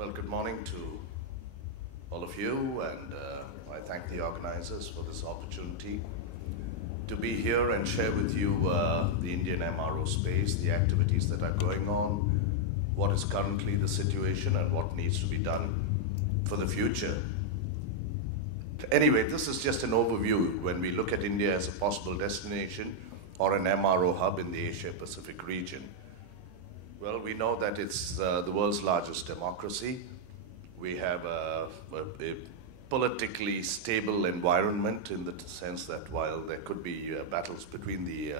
Well, good morning to all of you, and I thank the organizers for this opportunity to be here and share with you the Indian MRO space, the activities that are going on, what is currently the situation, and what needs to be done for the future. Anyway, this is just an overview when we look at India as a possible destination or an MRO hub in the Asia-Pacific region. Well, we know that it's the world's largest democracy. We have a politically stable environment in the sense that while there could be battles between the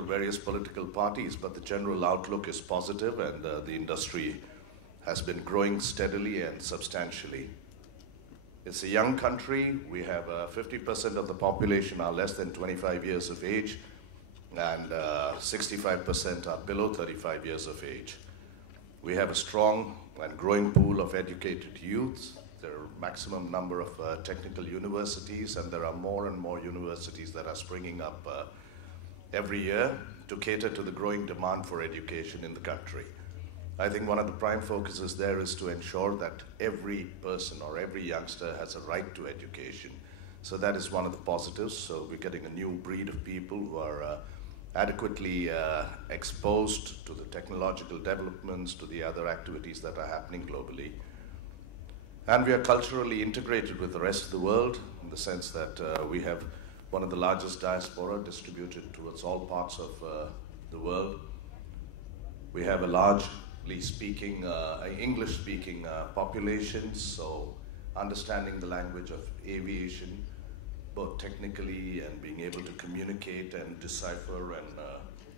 various political parties, but the general outlook is positive, and the industry has been growing steadily and substantially. It's a young country. We have 50% of the population are less than 25 years of age, and 65% are below 35 years of age. We have a strong and growing pool of educated youth. There are a maximum number of technical universities, and there are more and more universities that are springing up every year to cater to the growing demand for education in the country. I think one of the prime focuses there is to ensure that every person or every youngster has a right to education. So that is one of the positives. So we're getting a new breed of people who are adequately exposed to the technological developments, to the other activities that are happening globally. And we are culturally integrated with the rest of the world in the sense that we have one of the largest diaspora distributed towards all parts of the world. We have a largely speaking, English-speaking population, so understanding the language of aviation, both technically and being able to communicate and decipher and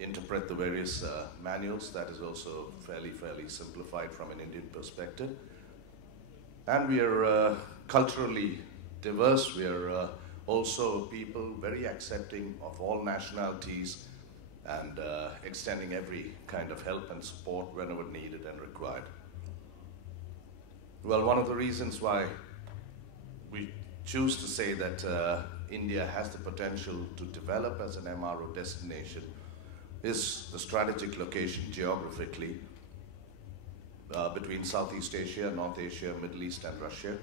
interpret the various manuals, that is also fairly simplified from an Indian perspective. And we are culturally diverse. We are also people very accepting of all nationalities and extending every kind of help and support whenever needed and required. Well, one of the reasons why we choose to say that India has the potential to develop as an MRO destination is the strategic location geographically between Southeast Asia, North Asia, Middle East, and Russia.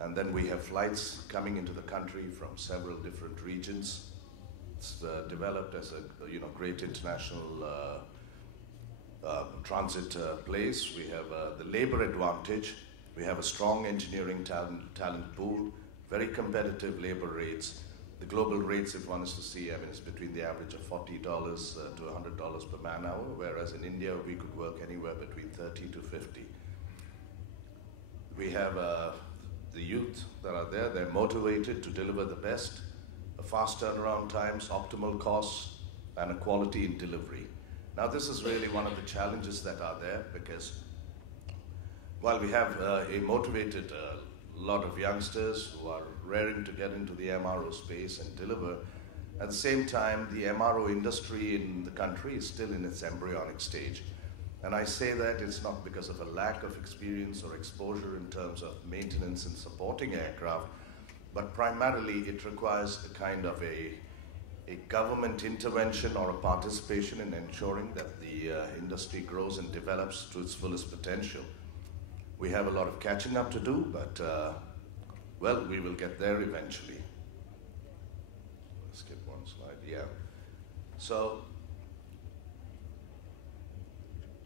And then we have flights coming into the country from several different regions. It's developed as a great international transit place. We have the labor advantage. We have a strong engineering talent pool, very competitive labor rates. The global rates, if one is to see, it's between the average of $40 to $100 per man hour, whereas in India we could work anywhere between 30 to 50. We have the youth that are there. They're motivated to deliver the best, fast turnaround times, optimal costs, and a quality in delivery. Now, this is really one of the challenges that are there, because while we have a motivated lot of youngsters who are raring to get into the MRO space and deliver, at the same time, the MRO industry in the country is still in its embryonic stage. And I say that it's not because of a lack of experience or exposure in terms of maintenance and supporting aircraft, but primarily it requires a kind of a government intervention or a participation in ensuring that the industry grows and develops to its fullest potential. We have a lot of catching up to do, but well, we will get there eventually. Skip one slide, yeah. So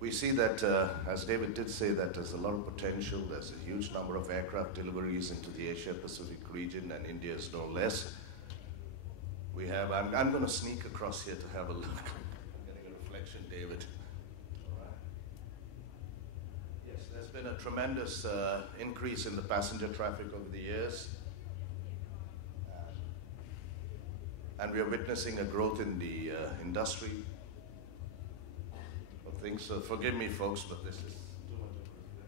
we see that, as David did say, that there's a lot of potential. There's a huge number of aircraft deliveries into the Asia-Pacific region, and India is no less. We have, I'm going to sneak across here to have a look. I'm getting a reflection, David. All right. Yes, there's been a tremendous increase in the passenger traffic over the years. And we are witnessing a growth in the industry. Things. So forgive me, folks, but this is too much of a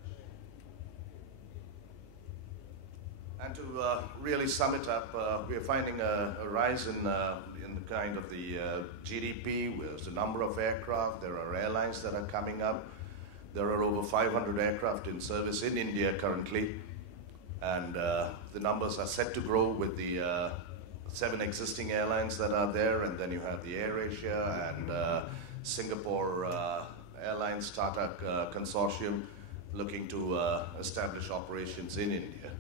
reflection. And to really sum it up, we are finding a rise in the kind of the GDP. There's a number of aircraft. There are airlines that are coming up. There are over 500 aircraft in service in India currently, and the numbers are set to grow with the 7 existing airlines that are there, and then you have the AirAsia and Singapore Airlines Tata Consortium looking to establish operations in India.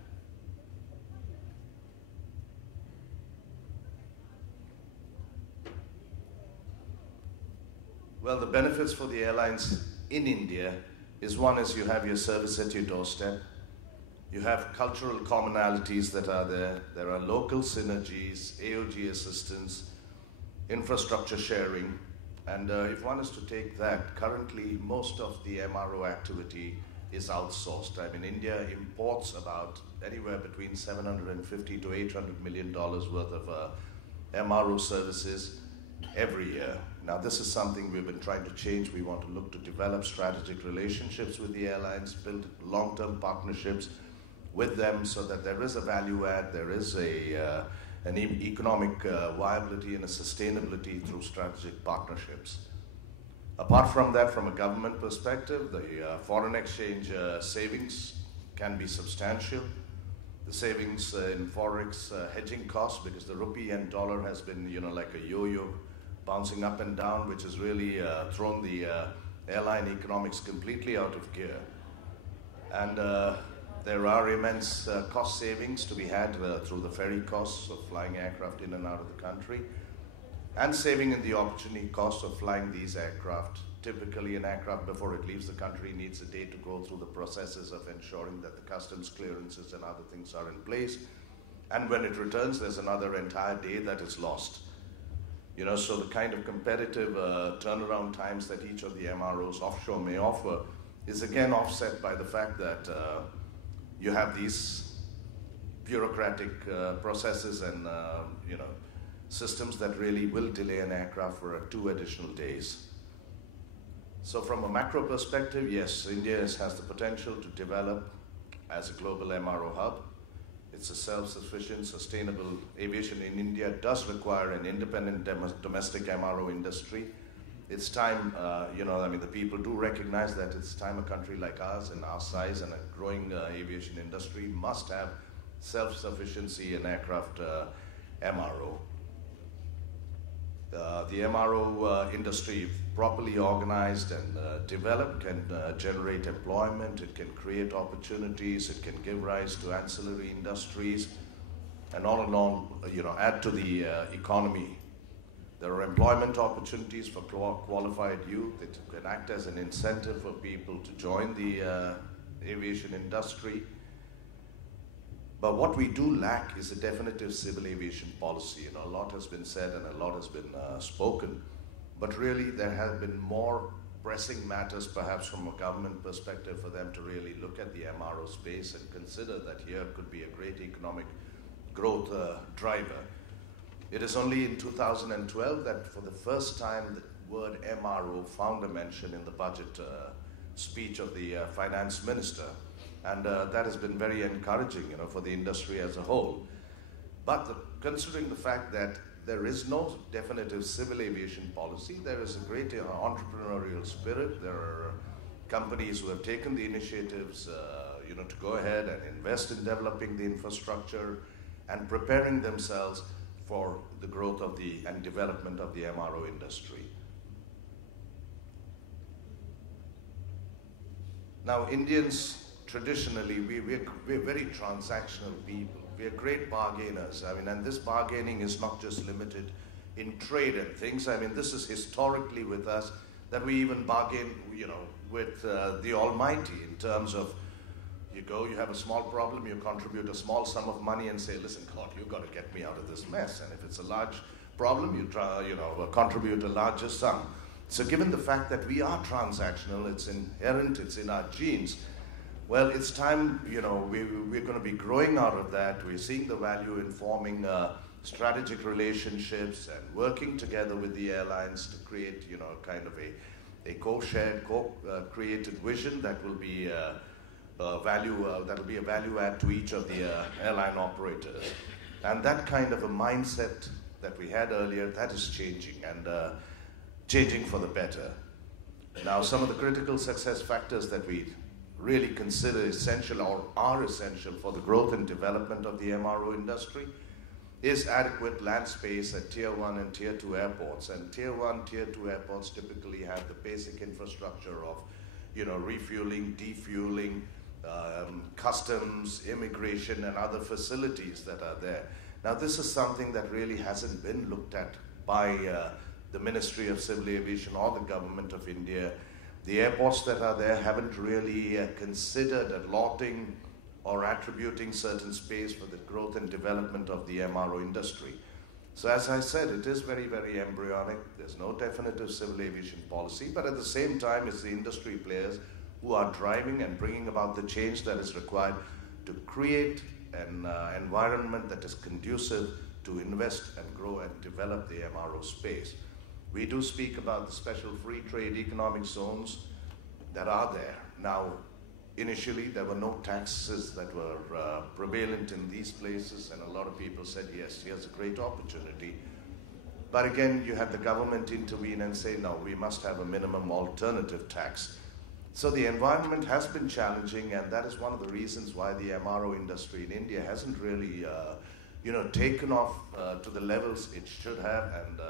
Well, the benefits for the airlines in India is one is you have your service at your doorstep. You have cultural commonalities that are there. There are local synergies, AOG assistance, infrastructure sharing. And if one is to take that, currently most of the MRO activity is outsourced. I mean, India imports about anywhere between $750 to $800 million worth of MRO services every year. Now, this is something we've been trying to change. We want to look to develop strategic relationships with the airlines, build long-term partnerships with them so that there is a value add, there is an economic viability and a sustainability through strategic partnerships. Apart from that, from a government perspective, the foreign exchange savings can be substantial. The savings in forex hedging costs, because the rupee and dollar has been, like a yo-yo, bouncing up and down, which has really thrown the airline economics completely out of gear. And there are immense cost savings to be had through the ferry costs of flying aircraft in and out of the country, and saving in the opportunity cost of flying these aircraft. Typically, an aircraft, before it leaves the country, needs a day to go through the processes of ensuring that the customs clearances and other things are in place. And when it returns, there's another entire day that is lost. So the kind of competitive turnaround times that each of the MROs offshore may offer is again offset by the fact that you have these bureaucratic processes and systems that really will delay an aircraft for 2 additional days. So from a macro perspective, yes, India has the potential to develop as a global MRO hub. It's a self-sufficient, sustainable aviation in India does require an independent domestic MRO industry. It's time, the people do recognize that it's time a country like ours and our size and a growing aviation industry must have self-sufficiency in aircraft MRO. The MRO industry, if properly organized and developed, can generate employment, it can create opportunities, it can give rise to ancillary industries, and all along, add to the economy. There are employment opportunities for qualified youth. It can act as an incentive for people to join the aviation industry. But what we do lack is a definitive civil aviation policy. A lot has been said and a lot has been spoken, but really there have been more pressing matters perhaps from a government perspective for them to really look at the MRO space and consider that here could be a great economic growth driver. It is only in 2012 that for the first time the word MRO found a mention in the budget speech of the finance minister. And that has been very encouraging, for the industry as a whole. But considering the fact that there is no definitive civil aviation policy, there is a great entrepreneurial spirit. There are companies who have taken the initiatives, to go ahead and invest in developing the infrastructure and preparing themselves for the growth of and development of the MRO industry. Now, Indians, traditionally, we're very transactional people. We're great bargainers. And this bargaining is not just limited in trade and things. This is historically with us that we even bargain, with the Almighty in terms of you have a small problem, you contribute a small sum of money and say, listen, God, you've got to get me out of this mess. And if it's a large problem, you contribute a larger sum. So given the fact that we are transactional, it's inherent, it's in our genes. Well, it's time, we're going to be growing out of that. We're seeing the value in forming strategic relationships and working together with the airlines to create, kind of a co-shared, co-created vision that will be that'll be a value add to each of the airline operators. And that kind of a mindset that we had earlier, that is changing and changing for the better. Now, some of the critical success factors that we really consider essential or are essential for the growth and development of the MRO industry is adequate land space at Tier 1 and Tier 2 airports. And Tier 1, Tier 2 airports typically have the basic infrastructure of, refueling, defueling, customs, immigration, and other facilities that are there. Now, this is something that really hasn't been looked at by the Ministry of Civil Aviation or the Government of India. The airports that are there haven't really considered allotting or attributing certain space for the growth and development of the MRO industry. So as I said, it is very, very embryonic. There's no definitive civil aviation policy, but at the same time, it's the industry players who are driving and bringing about the change that is required to create an environment that is conducive to invest and grow and develop the MRO space. We do speak about the special free trade economic zones that are there. Now, initially, there were no taxes that were prevalent in these places, and a lot of people said, yes, here's a great opportunity. But again, you had the government intervene and say, no, we must have a minimum alternative tax. So the environment has been challenging, and that is one of the reasons why the MRO industry in India hasn't really, taken off to the levels it should have, and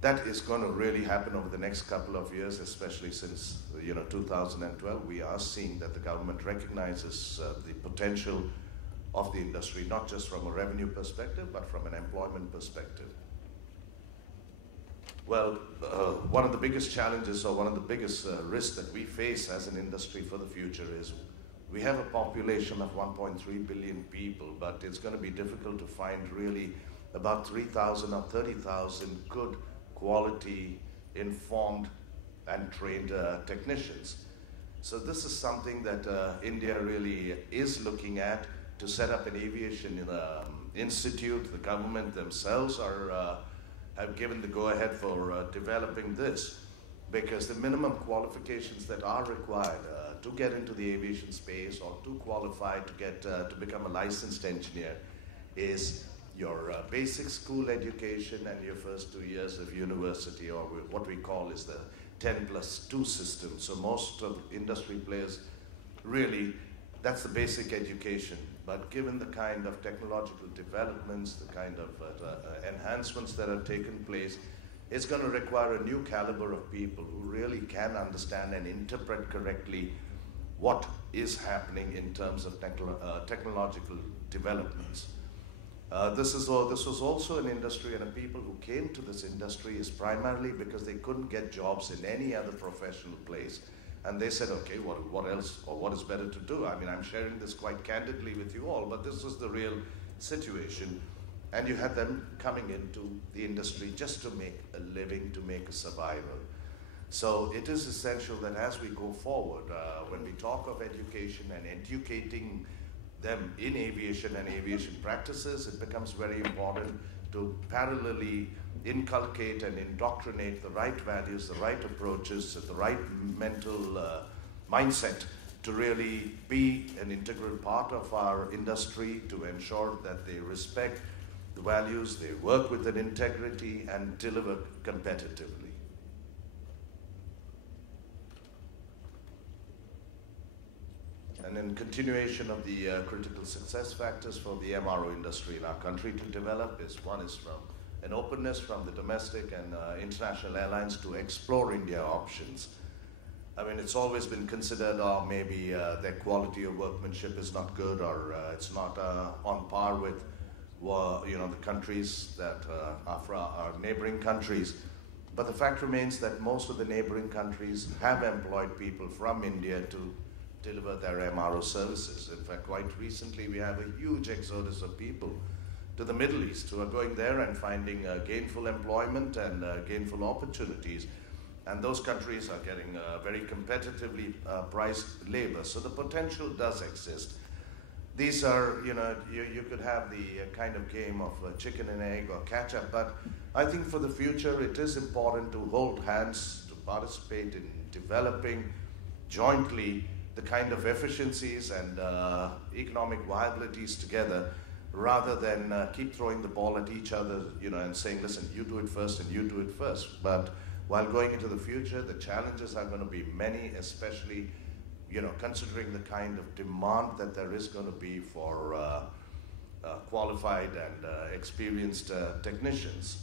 that is going to really happen over the next couple of years, especially since 2012. We are seeing that the government recognizes the potential of the industry, not just from a revenue perspective, but from an employment perspective. Well, one of the biggest challenges or one of the biggest risks that we face as an industry for the future is we have a population of 1.3 billion people, but it's going to be difficult to find really about 3,000 or 30,000 good quality, informed, and trained technicians. So this is something that India really is looking at to set up an aviation institute. The government themselves have given the go-ahead for developing this, because the minimum qualifications that are required to get into the aviation space or to qualify to get to become a licensed engineer is your basic school education and your first 2 years of university, or what we call is the 10+2 system. So most of the industry players really, that's the basic education. But given the kind of technological developments, the kind of enhancements that have taken place, it's going to require a new caliber of people who really can understand and interpret correctly what is happening in terms of technological developments. This was also an industry, and the people who came to this industry is primarily because they couldn't get jobs in any other professional place. And they said, okay, what else, or what is better to do? I mean, I'm sharing this quite candidly with you all, but this was the real situation. And you had them coming into the industry just to make a living, to make a survival. So it is essential that as we go forward, when we talk of education and educating them in aviation and aviation practices, it becomes very important to parallelly inculcate and indoctrinate the right values, the right approaches, the right mental mindset to really be an integral part of our industry, to ensure that they respect the values, they work with an integrity, and deliver competitively. And in continuation of the critical success factors for the MRO industry in our country to develop one is from an openness from the domestic and international airlines to explore India options. I mean, it's always been considered, or maybe their quality of workmanship is not good, or it's not on par with the countries that are from our neighboring countries. But the fact remains that most of the neighboring countries have employed people from India to deliver their MRO services. In fact, quite recently we have a huge exodus of people to the Middle East who are going there and finding gainful employment and gainful opportunities. And those countries are getting very competitively priced labor. So the potential does exist. These are, you could have the kind of game of chicken and egg or catch up, but I think for the future it is important to hold hands, to participate in developing jointly the kind of efficiencies and economic viabilities together, rather than keep throwing the ball at each other, and saying, listen, you do it first and you do it first. But while going into the future, the challenges are going to be many, especially, considering the kind of demand that there is going to be for qualified and experienced technicians.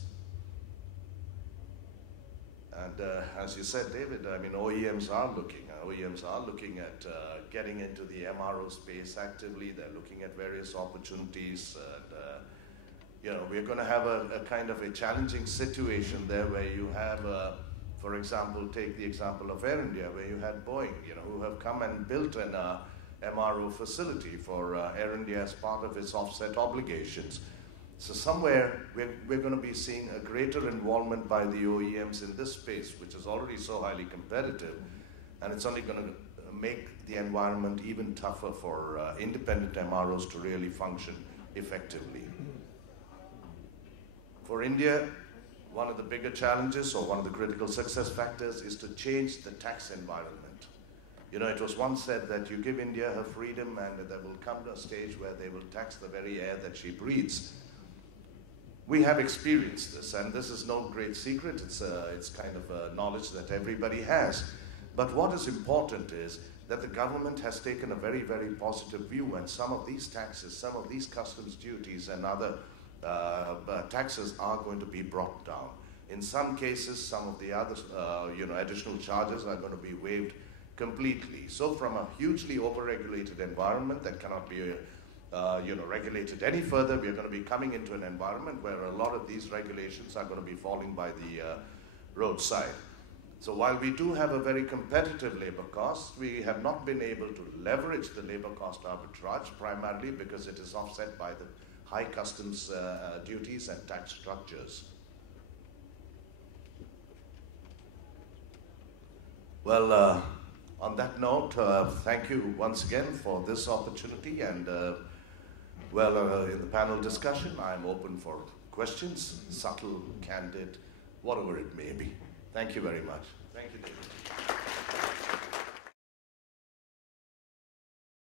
And as you said, David, I mean, OEMs are looking at getting into the MRO space actively. They're looking at various opportunities. And, we're going to have a kind of a challenging situation there where you have, for example, take the example of Air India, where you had Boeing, who have come and built an MRO facility for Air India as part of its offset obligations. So somewhere we're going to be seeing a greater involvement by the OEMs in this space, which is already so highly competitive, and it's only going to make the environment even tougher for independent MROs to really function effectively. For India, one of the bigger challenges or one of the critical success factors is to change the tax environment. It was once said that you give India her freedom and there will come to a stage where they will tax the very air that she breathes. We have experienced this, and this is no great secret. It's kind of a knowledge that everybody has. But what is important is that the government has taken a very, very positive view, and some of these taxes, some of these customs duties and other taxes are going to be brought down. In some cases, some of the other additional charges are going to be waived completely. So from a hugely overregulated environment that cannot be regulated any further, we're going to be coming into an environment where a lot of these regulations are going to be falling by the roadside. So while we do have a very competitive labor cost, we have not been able to leverage the labor cost arbitrage primarily because it is offset by the high customs duties and tax structures. Well, on that note, thank you once again for this opportunity, and in the panel discussion, I'm open for questions, subtle, candid, whatever it may be. Thank you very much. Thank you, David.